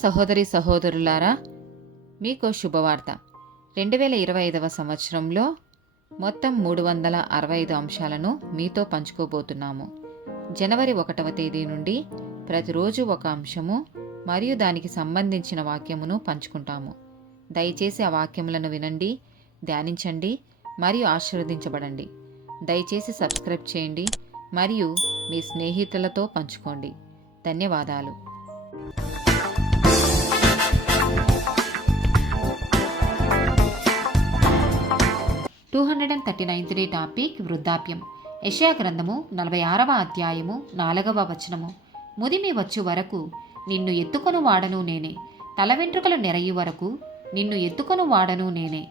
సహోదరి సహోదరులారా, మీకు శుభవార్త. 2025 సంవత్సరంలో మొత్తం 365 అంశాలను మీతో పంచుకోబోతున్నాము. జనవరి 1వ తేదీ నుండి ప్రతిరోజు ఒక అంశము మరియు దానికి సంబంధించిన వాక్యమును పంచుకుంటాము. దయచేసి ఆ వాక్యములను వినండి, ధ్యానించండి మరియు ఆశీర్వదించబడండి. దయచేసి సబ్స్క్రైబ్ చేయండి మరియు మీ స్నేహితులతో పంచుకోండి. ధన్యవాదాలు. 239th డే టాపిక్ వృద్ధాప్యం. యెషయా గ్రంథము 46వ అధ్యాయము 4వ వచనము. ముదిమి వచ్చు వరకు నిన్ను ఎత్తుకొను వాడను నేనే, తల వెంట్రుకలు నెరయు వరకు నిన్ను ఎత్తుకొను వాడను నేనే.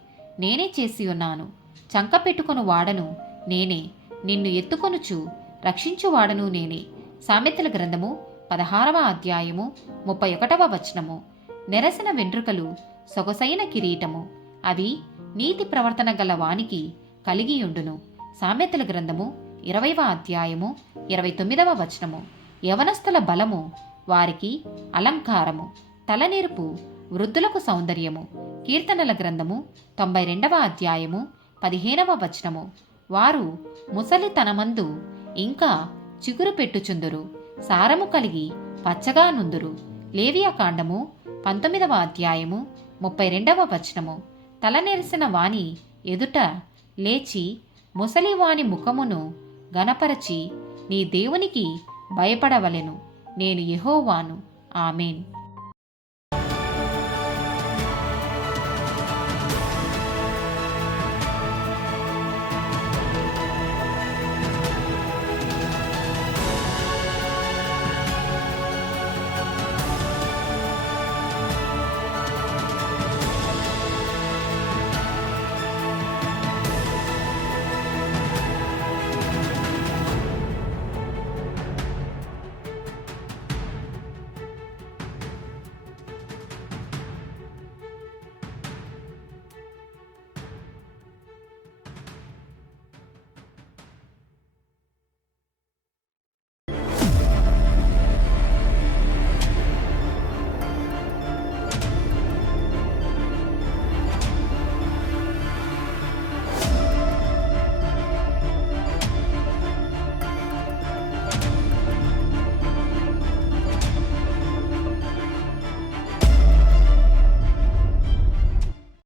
నేనే చేసి ఉన్నాను, చంక పెట్టుకొను వాడను నేనే, నిన్ను ఎత్తుకొనుచు రక్షించు వాడను నేనే. సామెతల గ్రంథము 16వ అధ్యాయము 31వ వచనము. నెరసిన వెంట్రుకలు సొగసైన కిరీటము, అవి నీతి ప్రవర్తన గల వానికి కలిగియుండును. సామెతల గ్రంథము 20వ అధ్యాయము 29వ వచనము. యవనస్తుల బలము వారికి అలంకారము, తలనెరుపు వృద్ధులకు సౌందర్యము. కీర్తనల గ్రంథము 92వ అధ్యాయము 15వ వచనము. వారు ముసలితనమందు ఇంకా చిగురు పెట్టుచుందురు, సారము కలిగి పచ్చగా నుందురు. లేవియా కాండము 19వ అధ్యాయము 32వ వచనము. తలనెరిసిన వాని ఎదుట లేచి ముసలివాని ముఖమును గనపరచి నీ దేవునికి భయపడవలెను, నేను యెహోవాను. ఆమేన్.